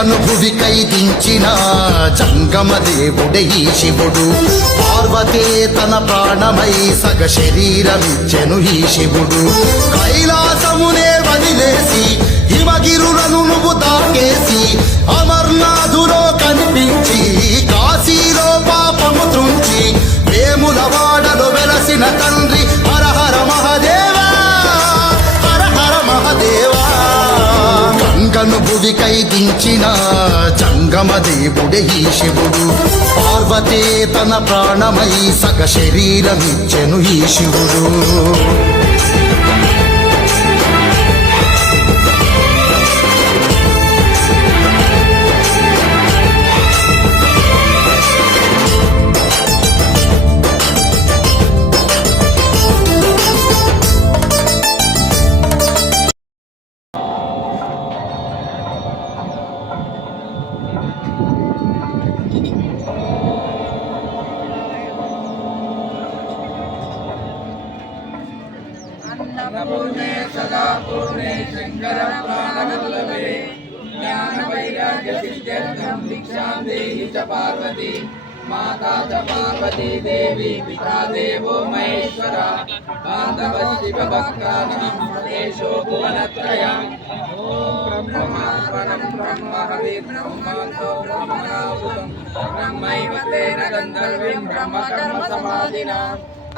గంగను భువికై దించిన జంగమ దేవుడే ఈ శివుడు. పార్వతే తన ప్రాణమై సగ శరీరమిచ్చెను ఈ శివుడు. కైలాసమునే వదిలేసి హిమగిరులను నువ్వు దాకేసి అమర్నాథులో కనిపించి కాశీలో పాపము త్రుంచి వేముల వాడలో వెలసిన తండ్రి హర హర మహదేవా, హర హర మహదేవా. గంగను భువికై దించిన జంగమ దేవుడే ఈ శివుడు. పార్వతే తన ప్రాణమై సగ శరీరమిచ్చెను ఈ శివుడు. अन्नपूर्णे सदा पूर्णे शंकर प्राणवल्लभे ज्ञान वैराग्य सिद्ध्यर्थं दीक्षां देहि च पार्वती माता च पार्वती देवी पिता देवो महेश्वरा बान्धवः शिवभक्तानां सदेशो भुवनत्रयम् ॐ ब्रह्मार्पणं ब्रह्म हविर्ब्रह्मान्तो ब्रह्मणाहुतं ब्रह्मैव तेन गन्धर्वीं ब्रह्मकर्म समाधिना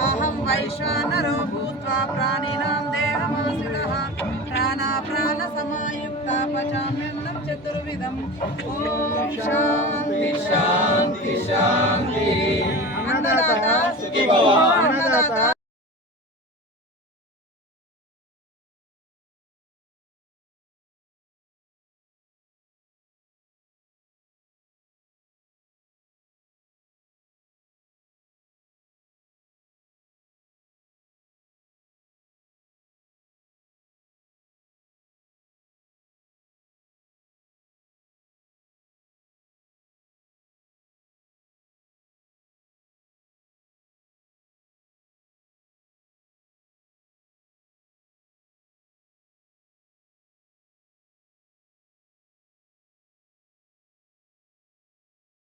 अहं वैश्वानरो भूत्वा प्राणिनां देहमाश्रितः प्राणाप्राणसमायुक्ता पचाम्यन्नं चतुर्विधम् ॐ शान्ति शान्ति शान्ति। अन्नदाता सुखी भव, अन्नदाता